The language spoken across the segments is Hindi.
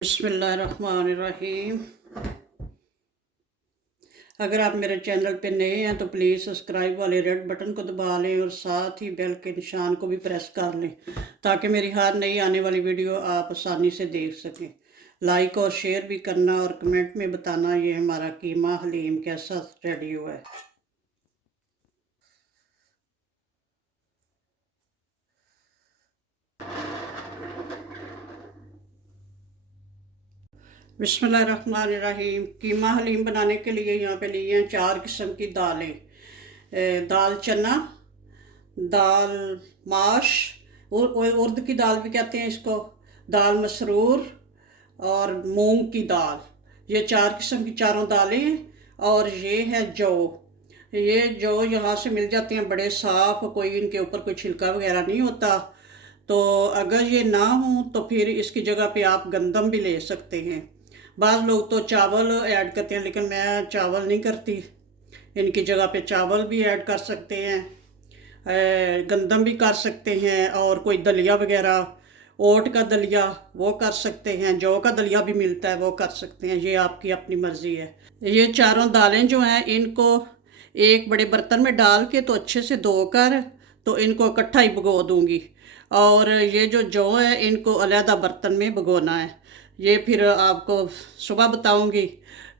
बिस्मिल्लाहिर्रहमानिर्रहीम। अगर आप मेरे चैनल पे नए हैं तो प्लीज़ सब्सक्राइब वाले रेड बटन को दबा लें और साथ ही बेल के निशान को भी प्रेस कर लें ताकि मेरी हर नई आने वाली वीडियो आप आसानी से देख सकें। लाइक और शेयर भी करना और कमेंट में बताना ये हमारा कीमा हलीम कैसा रेडी हुआ है। बिस्मिल्लाहिर्रहमानिर्रहीम। कीमा हलीम बनाने के लिए यहाँ पे लिए हैं 4 किस्म की दालें। दाल चना, दाल माश और उर्द की दाल भी कहते हैं इसको, दाल मसरूर और मूंग की दाल। ये 4 किस्म की चारों दालें हैं। और ये है जौ। ये जौ यहाँ से मिल जाते हैं बड़े साफ़, कोई इनके ऊपर कोई छिलका वगैरह नहीं होता। तो अगर ये ना हो तो फिर इसकी जगह पे आप गंदम भी ले सकते हैं। बाज़ लोग तो चावल ऐड करते हैं लेकिन मैं चावल नहीं करती। इनकी जगह पे चावल भी ऐड कर सकते हैं, गंदम भी कर सकते हैं, और कोई दलिया वगैरह, ओट का दलिया वो कर सकते हैं, जौ का दलिया भी मिलता है वो कर सकते हैं। ये आपकी अपनी मर्ज़ी है। ये चारों दालें जो हैं इनको एक बड़े बर्तन में डाल के तो अच्छे से धोकर तो इनको इकट्ठा ही भिगो दूँगी। और ये जो जौ है इनको अलहदा बर्तन में भिगोना है। ये फिर आपको सुबह बताऊँगी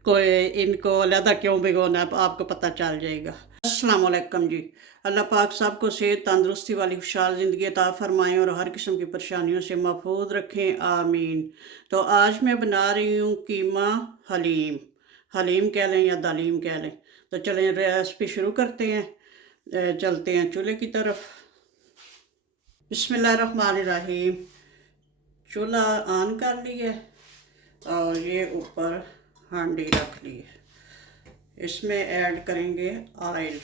कोई इनको अलहदा क्यों भिगोना है, आपको पता चल जाएगा। अस्सलाम वालेकुम जी। अल्लाह पाक सबको सेहत तंदुरुस्ती वाली खुशहाल ज़िंदगी अता फ़रमाएँ और हर किस्म की परेशानियों से महफूज रखें, आमीन। तो आज मैं बना रही हूँ कीमा हलीम। हलीम कह लें या दालीम कह लें। तो चलें रेसिपी शुरू करते हैं। चलते हैं चूल्हे की तरफ। बिस्मिल्लाहिर्रहमानिर्रहीम। चूल्हा ऑन कर लिया और ये ऊपर हांडी रख ली है। इसमें ऐड करेंगे ऑयल,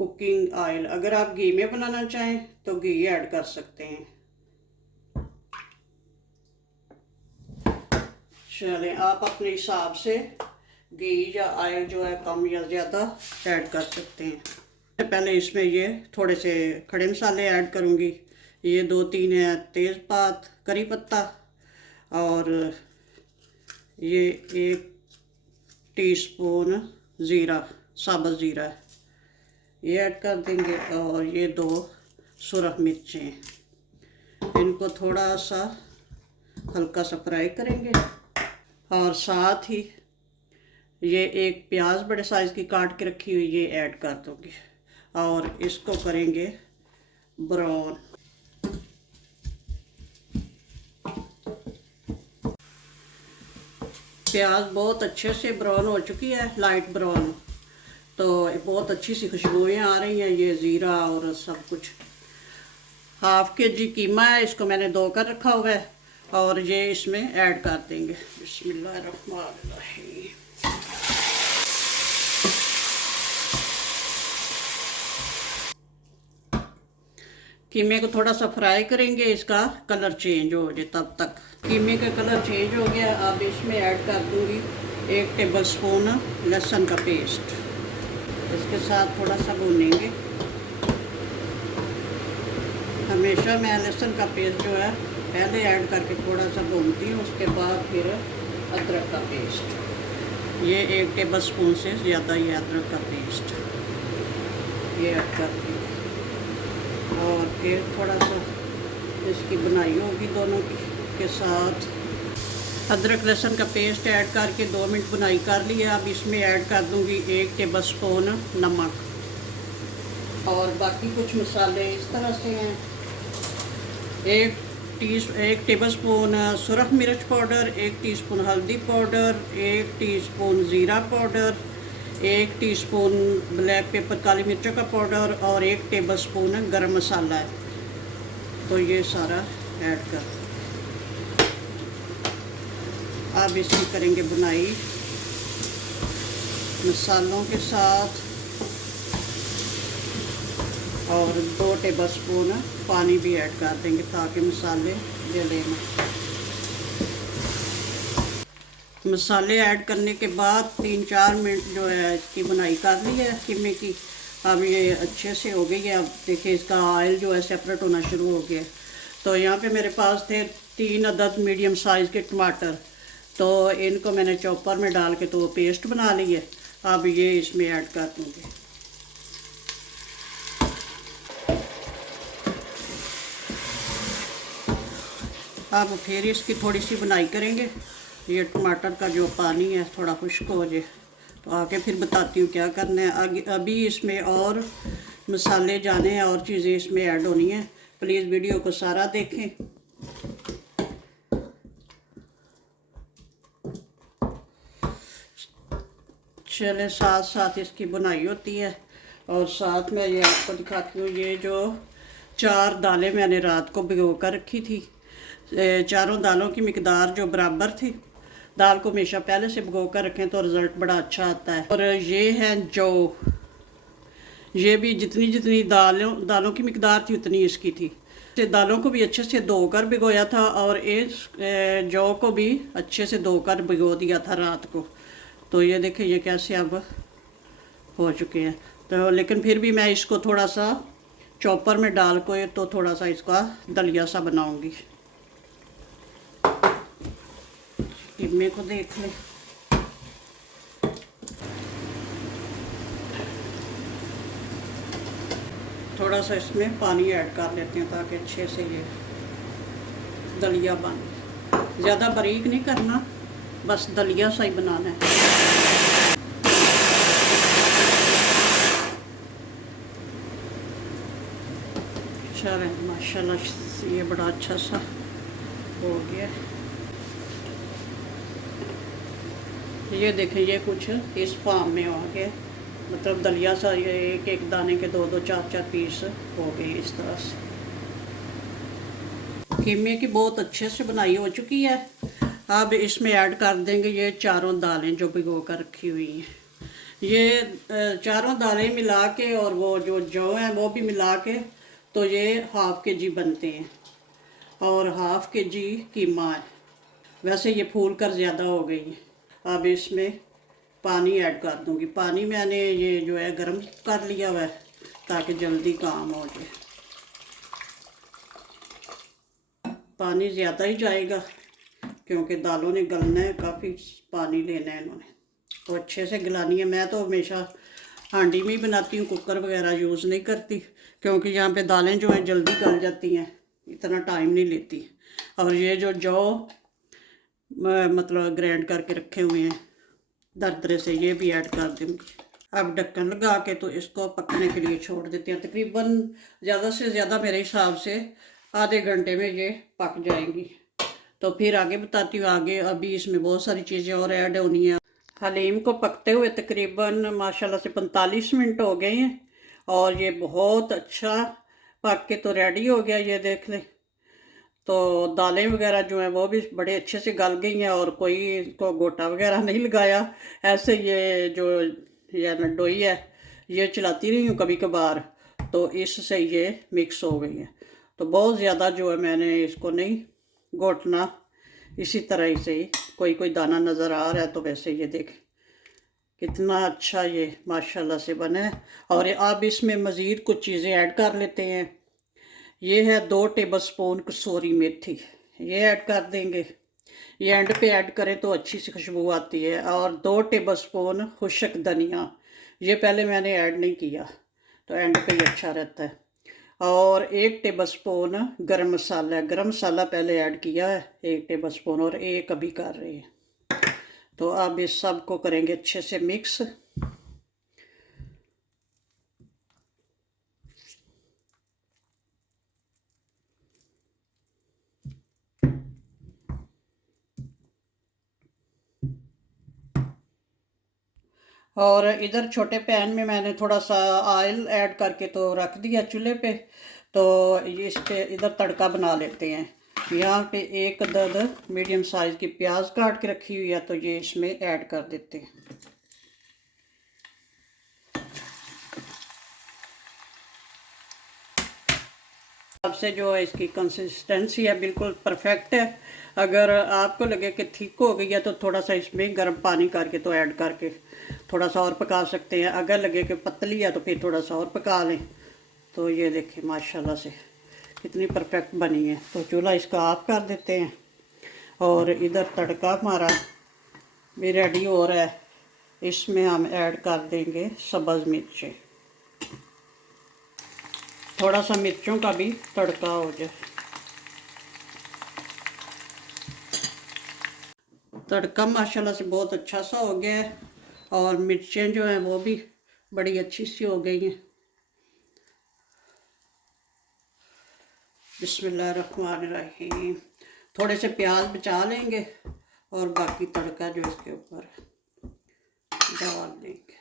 कुकिंग ऑयल। अगर आप घी में बनाना चाहें तो घी ऐड कर सकते हैं। चलें, आप अपने हिसाब से घी या ऑयल जो है कम या ज़्यादा ऐड कर सकते हैं। पहले इसमें ये थोड़े से खड़े मसाले ऐड करूँगी। ये 2-3 है तेज़पात, करी पत्ता, और ये 1 टीस्पून ज़ीरा, साबुत ज़ीरा है, ये ऐड कर देंगे। और ये 2 सुरख मिर्चें, इनको थोड़ा सा हल्का सा फ्राई करेंगे। और साथ ही ये 1 प्याज बड़े साइज़ की काट के रखी हुई ये ऐड कर दूँगी और इसको करेंगे ब्राउन। प्याज बहुत अच्छे से ब्राउन हो चुकी है, लाइट ब्राउन। तो बहुत अच्छी सी खुशबुएँ आ रही हैं, ये ज़ीरा और सब कुछ। हाफ़ केजी कीमा है, इसको मैंने धो कर रखा हुआ है और ये इसमें ऐड कर देंगे। बिस्मिल्लाहिर्रहमानिर्रहीम। कीमे को थोड़ा सा फ्राई करेंगे, इसका कलर चेंज हो जाए तब तक। कीमे का कलर चेंज हो गया, अब इसमें ऐड कर दूँगी 1 टेबलस्पून लहसुन का पेस्ट। इसके साथ थोड़ा सा भूनेंगे। हमेशा मैं लहसुन का पेस्ट जो है पहले ऐड करके थोड़ा सा भूनती हूँ, उसके बाद फिर अदरक का पेस्ट। ये 1 टेबलस्पून से ज़्यादा ये अदरक का पेस्ट ये ऐड करती हूँ। और फिर थोड़ा सा इसकी बनाई होगी दोनों के साथ। अदरक लहसुन का पेस्ट ऐड करके 2 मिनट बुनाई कर लिया। अब इसमें ऐड कर दूंगी 1 टेबलस्पून नमक। और बाकी कुछ मसाले इस तरह से हैं। 1 टेबलस्पून सुरख मिर्च पाउडर, 1 टीस्पून हल्दी पाउडर, 1 टीस्पून ज़ीरा पाउडर, 1 टीस्पून ब्लैक पेपर काली मिर्चों का पाउडर और 1 टेबलस्पून गरम मसाला है। तो ये सारा ऐड कर, अब इसकी करेंगे बुनाई मसालों के साथ। और 2 टेबलस्पून पानी भी ऐड कर देंगे ताकि मसाले जले ना। मसाले ऐड करने के बाद 3-4 मिनट जो है इसकी बुनाई कर ली है कीमे की। अब ये अच्छे से हो गई है। अब देखिए इसका ऑयल जो है सेपरेट होना शुरू हो गया। तो यहाँ पे मेरे पास थे 3 अदद मीडियम साइज़ के टमाटर, तो इनको मैंने चॉपर में डाल के तो पेस्ट बना ली है। अब ये इसमें ऐड कर दूँगी। अब फिर इसकी थोड़ी सी बुनाई करेंगे। ये टमाटर का जो पानी है थोड़ा खुश्क हो जाए तो आके फिर बताती हूँ क्या करना है आगे। अभी इसमें और मसाले जाने हैं और चीज़ें इसमें ऐड होनी है। प्लीज़ वीडियो को सारा देखें। चले साथ साथ इसकी बुनाई होती है और साथ में ये आपको दिखाती हूँ। ये जो 4 दालें मैंने रात को भिगो कर रखी थी, चारों दालों की मिकदार जो बराबर थी। दाल को हमेशा पहले से भिगो कर रखें तो रिज़ल्ट बड़ा अच्छा आता है। और ये है जौ, ये भी जितनी जितनी दालों की मिकदार थी उतनी इसकी थी। दालों को भी अच्छे से धोकर भिगोया था और इस जौ को भी अच्छे से धोकर भिगो दिया था रात को। तो ये देखिए ये कैसे अब हो चुके हैं। तो लेकिन फिर भी मैं इसको थोड़ा सा चॉपर में डाल के तो थोड़ा सा इसका दलिया सा बनाऊंगी। कीमे को देख लें। थोड़ा सा इसमें पानी ऐड कर लेते हैं ताकि अच्छे से ये दलिया बने। ज़्यादा बारीक नहीं करना, बस दलिया सा ही बनाना है। चलें माशाल्लाह ये बड़ा अच्छा सा हो गया। ये देखें ये कुछ इस फॉर्म में हो गया, मतलब दलिया सा। ये एक एक दाने के 2-2 4-4 पीस हो गए इस तरह से। कीमे की बहुत अच्छे से बनाई हो चुकी है। अब इसमें ऐड कर देंगे ये चारों दालें जो भिगो कर रखी हुई हैं। ये चारों दालें मिला के और वो जो जौ है वो भी मिला के तो ये ½ kg बनते हैं और ½ kg कीमा है। वैसे ये फूल कर ज़्यादा हो गई है। अब इसमें पानी ऐड कर दूंगी। पानी मैंने ये जो है गर्म कर लिया हुआ है ताकि जल्दी काम हो जाए। पानी ज़्यादा ही जाएगा क्योंकि दालों ने गलना है, काफ़ी पानी लेना है इन्होंने, तो अच्छे से गलानी है। मैं तो हमेशा हांडी में ही बनाती हूँ, कुकर वगैरह यूज़ नहीं करती क्योंकि यहाँ पे दालें जो हैं जल्दी गल जाती हैं, इतना टाइम नहीं लेती। और ये जो जौ मतलब ग्राइंड करके रखे हुए हैं दरदरे से, ये भी ऐड कर दूँगी। अब ढक्कन लगा के तो इसको पकने के लिए छोड़ देते हैं। तकरीबन ज़्यादा से ज़्यादा मेरे हिसाब से आधे घंटे में ये पक जाएंगी। तो फिर आगे बताती हूँ। आगे अभी इसमें बहुत सारी चीज़ें और ऐड होनी है। हलीम को पकते हुए तकरीबन माशाल्लाह से 45 मिनट हो गए हैं और ये बहुत अच्छा पक के तो रेडी हो गया। ये देख लें तो दालें वगैरह जो हैं वो भी बड़े अच्छे से गल गई हैं और कोई इसको गोटा वगैरह नहीं लगाया। ऐसे ये जो ये नडोई है ये चलाती रही हूँ कभी कभार, तो इससे ये मिक्स हो गई है। तो बहुत ज़्यादा जो है मैंने इसको नहीं घोटना, इसी तरह से ही कोई दाना नज़र आ रहा है तो वैसे ये देख कितना अच्छा ये माशाल्लाह से बना है। और अब इसमें मज़ीद कुछ चीज़ें ऐड कर लेते हैं। ये है 2 टेबलस्पून कसूरी मेथी, ये ऐड कर देंगे। ये एंड पे ऐड करें तो अच्छी सी खुशबू आती है। और 2 टेबलस्पून खुश्क धनिया, ये पहले मैंने ऐड नहीं किया तो एंड पे ही अच्छा रहता है। और 1 टेबलस्पून गरम मसाला पहले ऐड किया है 1 टेबलस्पून और 1 अभी कर रहे हैं। तो अब इस सब को करेंगे अच्छे से मिक्स। और इधर छोटे पैन में मैंने थोड़ा सा ऑयल ऐड करके तो रख दिया चूल्हे पे। तो ये इस पे इधर तड़का बना लेते हैं। यहाँ पे 1 अदद मीडियम साइज़ की प्याज काट के रखी हुई है तो ये इसमें ऐड कर देते हैं। अब से जो है इसकी कंसिस्टेंसी है बिल्कुल परफेक्ट है। अगर आपको लगे कि थिक हो गई है तो थोड़ा सा इसमें गर्म पानी करके तो ऐड करके थोड़ा सा और पका सकते हैं। अगर लगे कि पतली है तो फिर थोड़ा सा और पका लें। तो ये देखें माशाल्लाह से कितनी परफेक्ट बनी है। तो चूल्हा इसका ऑफ कर देते हैं और इधर तड़का हमारा भी रेडी हो रहा है। इसमें हम ऐड कर देंगे सब्ज़ मिर्चें, थोड़ा सा मिर्चों का भी तड़का हो जाए। तड़का माशाल्लाह से बहुत अच्छा सा हो गया है और मिर्चें जो हैं वो भी बड़ी अच्छी सी हो गई हैं। बिस्मिल्लाहिर्रहमानिर्रहीम। थोड़े से प्याज बचा लेंगे और बाकी तड़का जो इसके ऊपर डाल देंगे।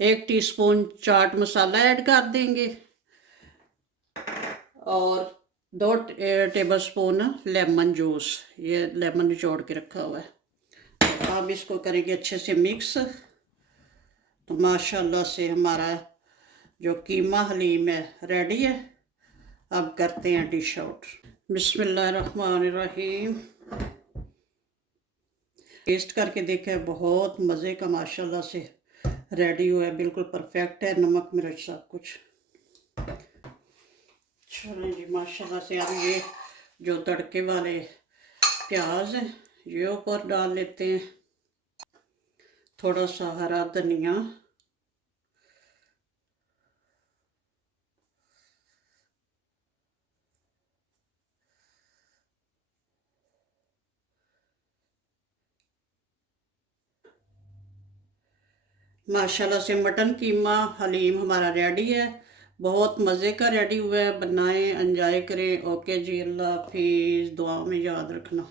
एक टीस्पून चाट मसाला ऐड कर देंगे और 2 टेबलस्पून लेमन जूस, ये लेमन निचोड़ के रखा हुआ है। अब इसको करेंगे अच्छे से मिक्स। तो माशाल्लाह से हमारा जो कीमा हलीम है रेडी है। अब करते हैं डिश आउट। बिस्मिल्लाहिर्रहमानिर्रहीम। टेस्ट करके देखा है, बहुत मज़े का माशाल्लाह से रेडी हुआ है, बिल्कुल परफेक्ट है, नमक मिर्च सब कुछ। चलो जी माशाल्लाह से अब ये जो तड़के वाले प्याज हैं ये ऊपर डाल लेते हैं, थोड़ा सा हरा धनिया, माशाल्लाह से मटन कीमा हलीम हमारा रेडी है। बहुत मज़े का रेडी हुआ है। बनाएं, एंजॉय करें। ओके जी, अल्लाह हाफिज़। दुआ में याद रखना।